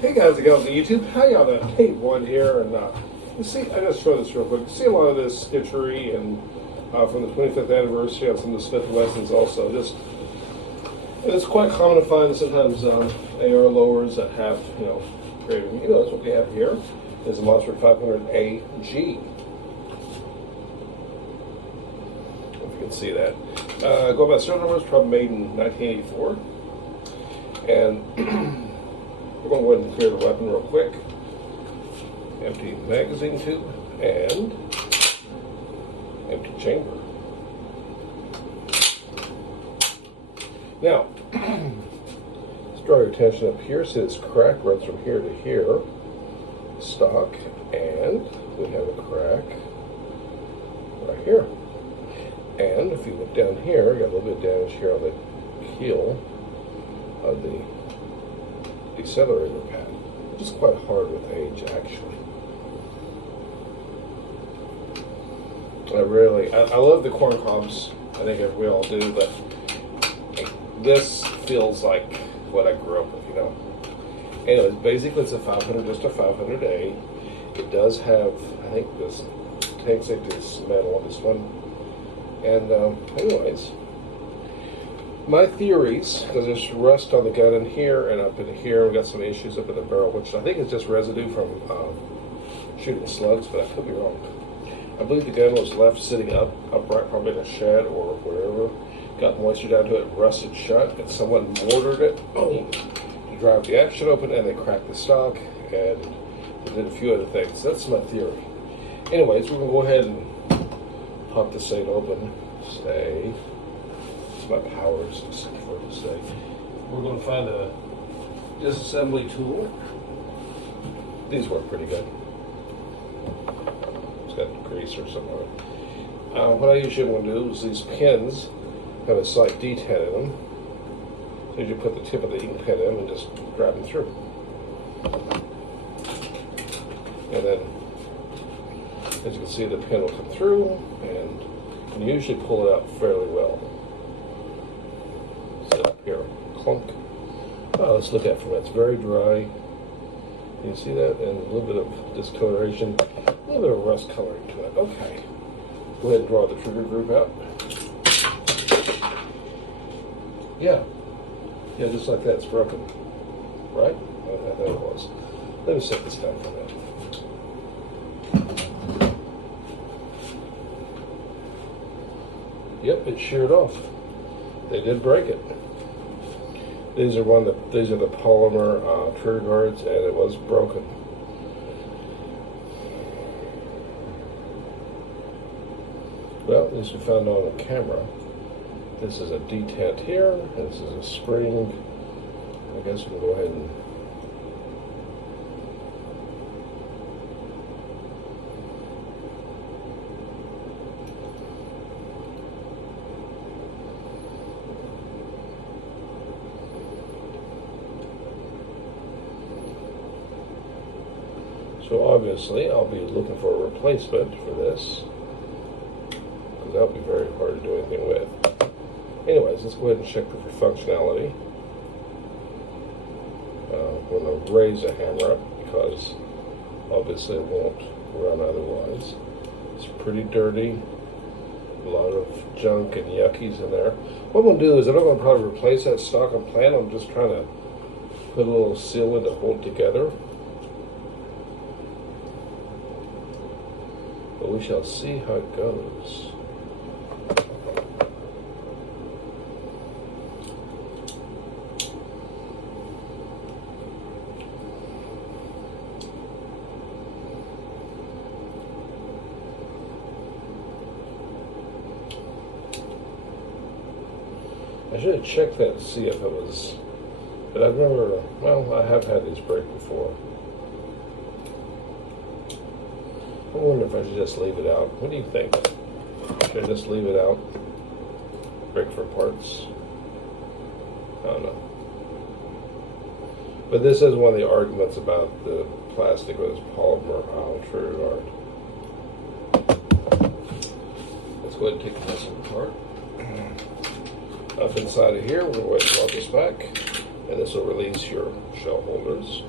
Hey guys and gals on YouTube, how y'all doing? Hey, one here, and you see, I just show this real quick. You see a lot of this stitchery and from the 25th anniversary on some of the Smith & Wessons also. And it's quite common to find sometimes AR lowers that have, greater. That's what we have here is a Mossberg 500AG. If you can see that. Going by serial numbers, probably made in 1984. And we're going to go ahead and clear the weapon real quick. Empty magazine tube and empty chamber. Now, let's draw your attention up here. See this crack runs from here to here. Stock, and we have a crack right here. And if you look down here, got a little bit of damage here on the keel of the accelerator pad, which is quite hard with age, actually. I love the corn cobs. I think we all do, but this feels like what I grew up with, Anyways, basically it's a 500, just a 500A. It does have, I think this tank safety is metal on this one. And anyways, my theories, because there's rust on the gun in here and up in here, we got some issues up in the barrel, which I think is just residue from shooting slugs, but I could be wrong. I believe the gun was left sitting upright, probably in a shed or wherever. Got moisture down to it, rusted shut, and someone mortared it to drive the action open, and they cracked the stock, and they did a few other things. That's my theory. Anyways, we're going to go ahead and pop this thing open. Stay. My powers for it to say. We're going to find a disassembly tool. These work pretty good. It's got grease or something on it. What I usually want to do is these pins have a slight detent in them. So you put the tip of the ink pen in and just grab them through. And then, as you can see, the pin will come through, and you usually pull it out fairly well. Here, clunk. Let's look at it from it. It's very dry. You see that? And a little bit of discoloration, a little bit of rust coloring to it. Okay. Go ahead and draw the trigger group out. Yeah, just like that. It's broken. Right? I thought it was. Let me set this down for a minute. Yep, it sheared off. They did break it. These are the polymer trigger guards, and it was broken. Well, at least we found it on the camera. This is a detent here. This is a spring. I guess we can go ahead and so obviously I'll be looking for a replacement for this, because that'll be very hard to do anything with. Anyways, let's go ahead and check for functionality. I'm going to raise the hammer up because obviously it won't run otherwise. It's pretty dirty. A lot of junk and yuckies in there. What I'm going to do is I'm not going to probably replace that stock on plan. I'm just trying to put a little seal in to hold together. But we shall see how it goes. I should have checked that to see if it was, but I've never, well, I have had these break before. I wonder if I should just leave it out. What do you think? Should I just leave it out? Break for parts? I don't know. But this is one of the arguments about the plastic with this polymer trigger guard. Let's go ahead and take this apart. Up inside of here, we're going to wait and drop this back, and this will release your shell holders.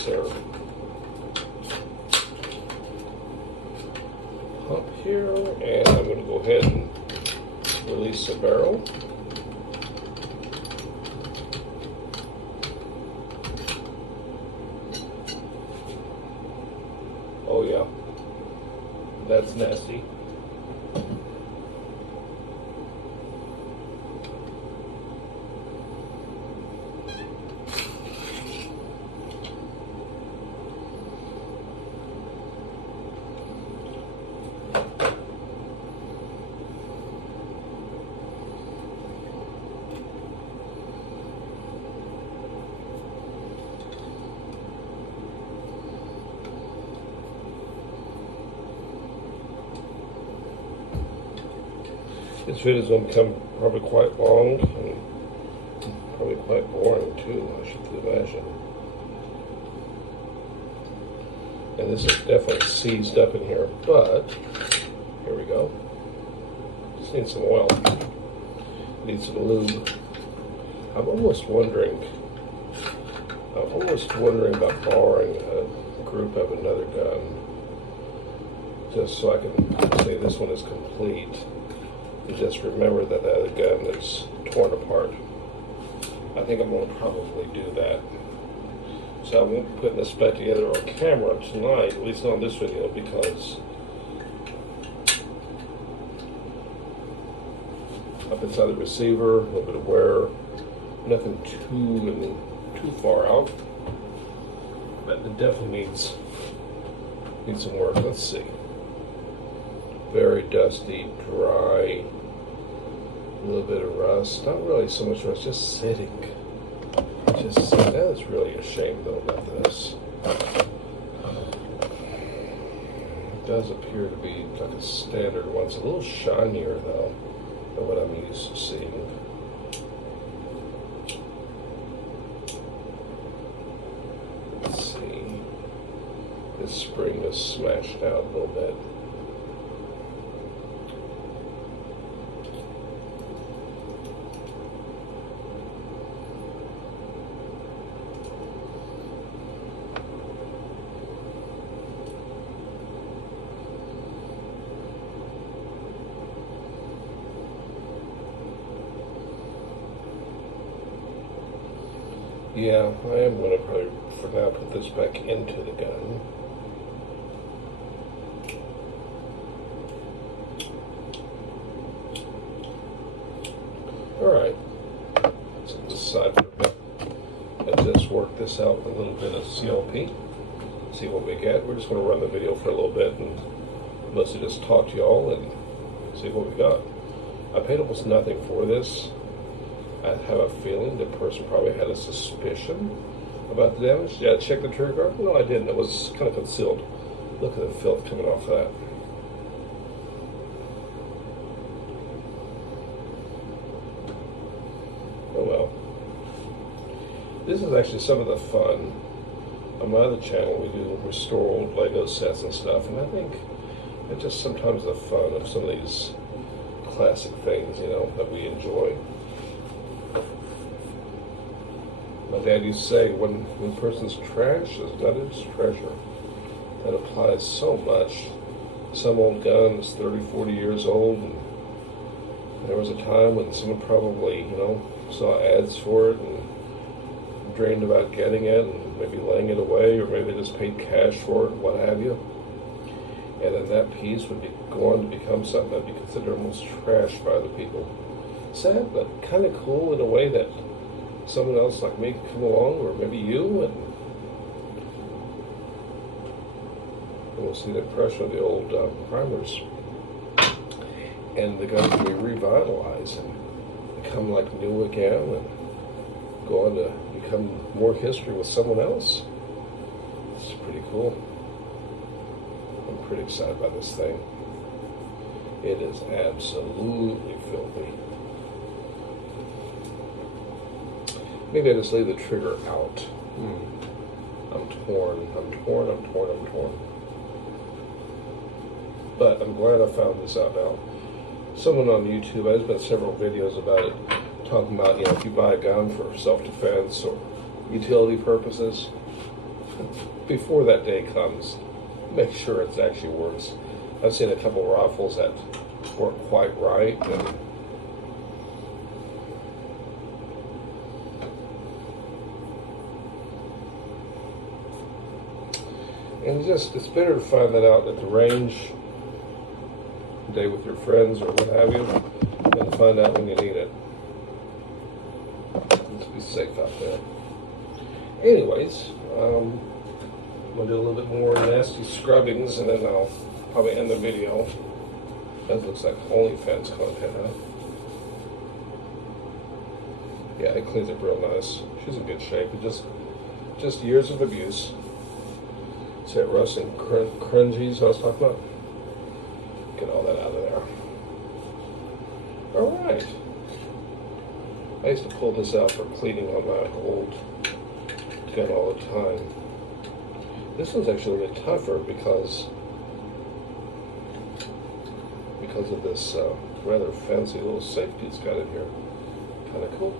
release their pump here, and I'm going to go ahead and release the barrel. Oh yeah, that's nasty. This video is going to become probably quite long and probably quite boring too, I should imagine. And this is definitely seized up in here, but here we go. Just need some oil. Need some lube. I'm almost wondering about borrowing a group of another gun, just so I can say this one is complete. And just remember that the other gun is torn apart. I think I'm going to probably do that. So I won't be putting this back together on camera tonight, at least not on this video, because up inside the receiver, a little bit of wear, nothing too far out, but it definitely needs some work. Let's see. Very dusty, dry, a little bit of rust. Not really so much rust, just sitting. That is really a shame though about this. It does appear to be like a standard one. It's a little shinier though than what I'm used to seeing. Let's see. This spring is smashed out a little bit. Yeah, I am going to probably, for now, put this back into the gun. Alright, set this aside for a bit. Let's just work this out with a little bit of CLP. See what we get. We're just going to run the video for a little bit and mostly just talk to y'all and see what we got. I paid almost nothing for this. I have a feeling the person probably had a suspicion about the damage. Yeah, check the trigger guard. No, I didn't. It was kind of concealed. Look at the filth coming off that. Oh well. This is actually some of the fun. On my other channel, we do restore old Lego sets and stuff, and I think it's just sometimes the fun of some of these classic things, you know, that we enjoy. My dad used to say, when a person's trash is gutted, it's treasure. That applies so much. Some old gun is 30, 40 years old, and there was a time when someone probably, you know, saw ads for it and dreamed about getting it and maybe laying it away, or maybe just paid cash for it, what have you. And then that piece would go on to become something that would be considered almost trash by other people. Sad, but kind of cool in a way that someone else like me could come along, or maybe you, and we'll see the impression of the old primers. And the guns will be revitalized and become like new again and go on to become more history with someone else. It's pretty cool. I'm pretty excited about this thing. It is absolutely filthy. Maybe I just leave the trigger out. I'm torn. But I'm glad I found this out now. Someone on YouTube, there's been several videos about it, talking about, you know, if you buy a gun for self-defense or utility purposes, before that day comes, make sure it actually works. I've seen a couple of rifles that weren't quite right, and it's better to find that out at the range, day with your friends or what have you, than to find out when you need it. Let's be safe out there. Anyways, I'm gonna do a little bit more nasty scrubbings, and then I'll probably end the video. That looks like OnlyFans content, huh? Yeah, it cleans up real nice. She's in good shape. It just years of abuse. See that rust and cringies I was talking about? Get all that out of there. All right. I used to pull this out for cleaning on my old gun all the time. This one's actually a bit tougher because of this rather fancy little safety it's got in here. Kind of cool.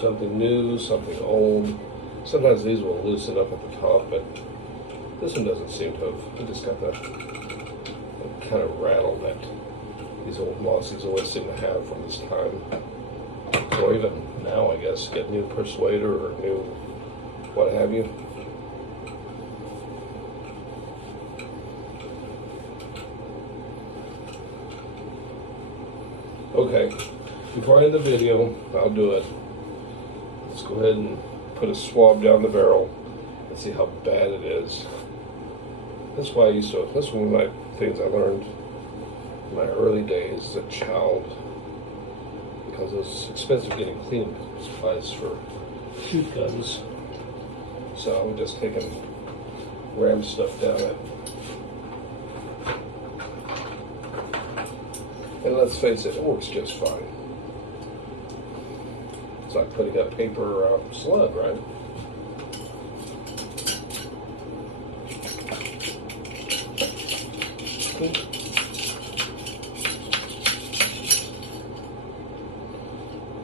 Something new, something old. Sometimes these will loosen up at the top, but this one doesn't seem to have. It just got that kind of rattle that these old Mossies always seem to have from this time. Or even now, I guess, get new persuader or new what have you. Okay, before I end the video, I'll do it. Let's go ahead and put a swab down the barrel and see how bad it is. That's why this is one of my things I learned in my early days as a child, because it was expensive getting cleaning supplies for shoot guns. So I would just take and ram stuff down it. And let's face it, it works just fine. It's like putting a paper slug, right?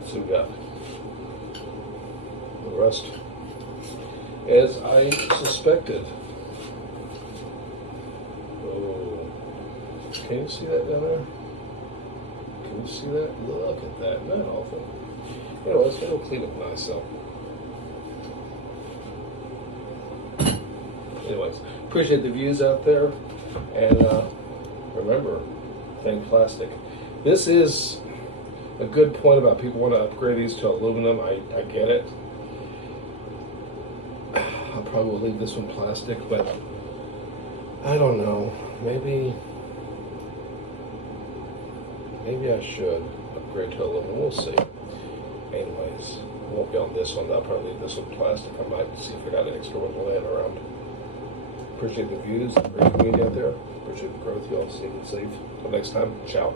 So we got the rust, as I suspected. Oh, can you see that down there? Can you see that? Look at that. Isn't that awful? Anyways, it'll clean up nice though. Anyways, appreciate the views out there, and remember, think plastic. This is a good point about people want to upgrade these to aluminum. I get it. I'll probably leave this one plastic, but I don't know. Maybe I should upgrade to aluminum. We'll see. Anyways, won't be on this one. I'll probably leave this one plastic. I might see if I got an extra one laying around. Appreciate the views, great community out there. Appreciate the growth. Y'all stay safe. Till next time, ciao.